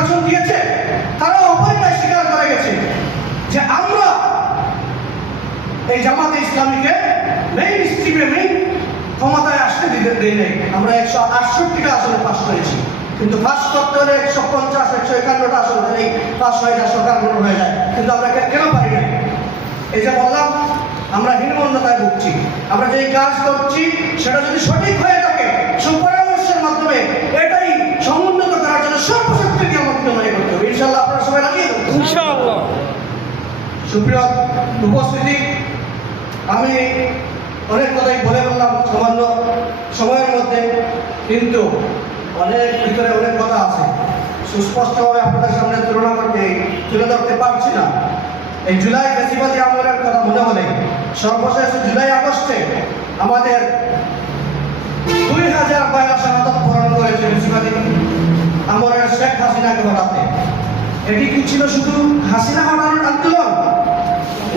নির্বাচন দিয়েছে, তারা অপরিণয় স্বীকার করে গেছে যে আমরা এই জামাতে ইসলামীকে মেইন স্ট্রিমে মেইন ক্ষমতায় আসতে দিতে দেই নাই। আমরা 168টা আসনে পাশ করেছি, কিন্তু পাশ করতে হলে 150 151টা আসন নেই, পাশ হয়ে যায়, সরকার গঠন হয়ে যায়, কিন্তু আমরা কেন পারি না? এই যে বললাম, আমরা হীনমন্যতায় ভুগছি। আমরা যেই কাজ করছি সেটা যদি সঠিক হয়ে থাকে, সুপরামর্শের মাধ্যমে এটাই সমুন্নত করার জন্য সর্বশক্তি দিয়ে আমাকে মনে করতে হবে। ইনশাআল্লাহ আপনারা সবাই রাজি? ইনশাআল্লাহ। সুপ্রিয় উপস্থিতি, আমি অনেক কথাই বলে বললাম সামান্য সময়ের মধ্যে, কিন্তু অনেক ভিতরে অনেক কথা আছে, সুস্পষ্টভাবে আপনাদের সামনে তুলে ধরতে পারছি না। এই জুলাই ফ্যাসিবাদী আমলের কথা মনে হলে সর্বশেষ জুলাই আগস্টে আমাদের 2000 ভাইরা শাহাদাত বরণ করেছে ফ্যাসিবাদী আমলের শেখ হাসিনাকে হটাতে। এটি কি ছিল শুধু হাসিনা হটানোর আন্দোলন?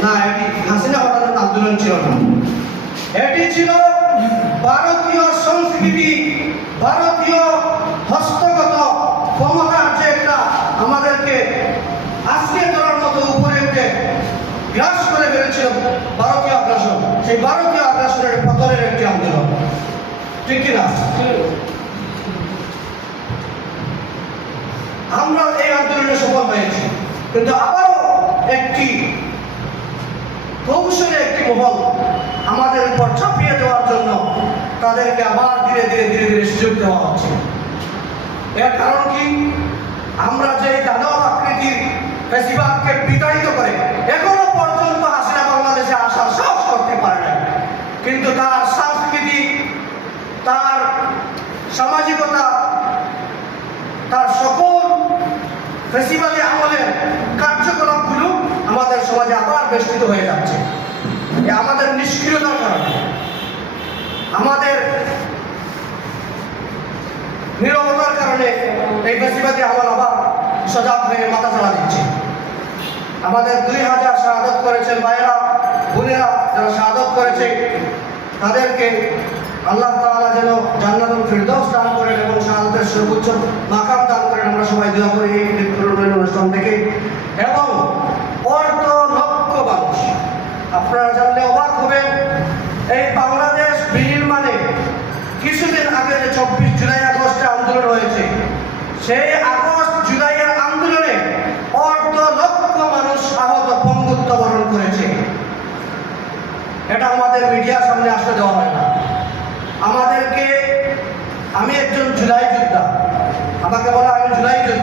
না, এটি হাসিনা হটানোর আন্দোলন ছিল না। এটি ছিল ভারতীয় সংস্কৃতি, ভারতীয় হস্তগত ক্ষমতার যে একটা আমাদেরকে আজকে ধরার মতো উপরে উঠে গ্রাস করে বেড়েছিল ভারতীয় আগ্রাসন। সেই ভারতীয় আগ্রাসনের পতনের একটি আন্দোলন, ঠিক কিনা? আমরা এই আন্দোলনে সফল হয়েছি, কিন্তু আবারও একটি কৌশলে একটি মহল আমাদের উপর চাপিয়ে দেওয়ার জন্য তাদেরকে আবার ধীরে ধীরে ধীরে ধীরে সুযোগ দেওয়া হচ্ছে। এর কারণ কি? আমরা যে দানব আকৃতির ফ্যাসিবাদকে বিতাড়িত করে এখনো পর্যন্ত হাসিনা বাংলাদেশে আসার সাহস করতে পারে না, কিন্তু তার সংস্কৃতি, তার সামাজিকতা, তার সকল ফ্যাসিবাদী আমলের কার্যকলাপগুলো আমাদের সমাজে আবার বেষ্টিত হয়ে যাচ্ছে। আমাদের নিষ্ক্রিয়তার কারণে, আমাদের নীরবতার কারণে এই ফ্যাসিবাদী আমল আবার সজাগ হয়ে মাথা চালা দিচ্ছে। আমাদের 2000 শাহাদাত করেছেন ভাইয়েরা, বোনেরা, যারা শাহাদাত করেছে তাদেরকে আল্লাহ তাআলা যেন জান্নাতুল ফিরদাউস দান করেন এবং শাহাদাতের সর্বোচ্চ মাকাম দান করেন। আমরা সবাই দোয়া করি এই অনুষ্ঠান থেকে। এবং অর্ধ লক্ষ মানুষ, আপনারা জানলে অবাক হবেন, এই বাংলাদেশ বিনির্মাণে কিছুদিন আগে যে 24 জুলাই আগস্টে আন্দোলন হয়েছে, সেই আগস্ট জুলাইয়ের আন্দোলনে অর্ধ লক্ষ মানুষ আহত, পঙ্গুত্ব বরণ করেছে। এটা আমাদের মিডিয়ার সামনে আসতে দেওয়া হয় না। আমাদেরকে, আমি একজন জুলাই যোদ্ধা, আমাকে বলা আমি জুলাই যোদ্ধা।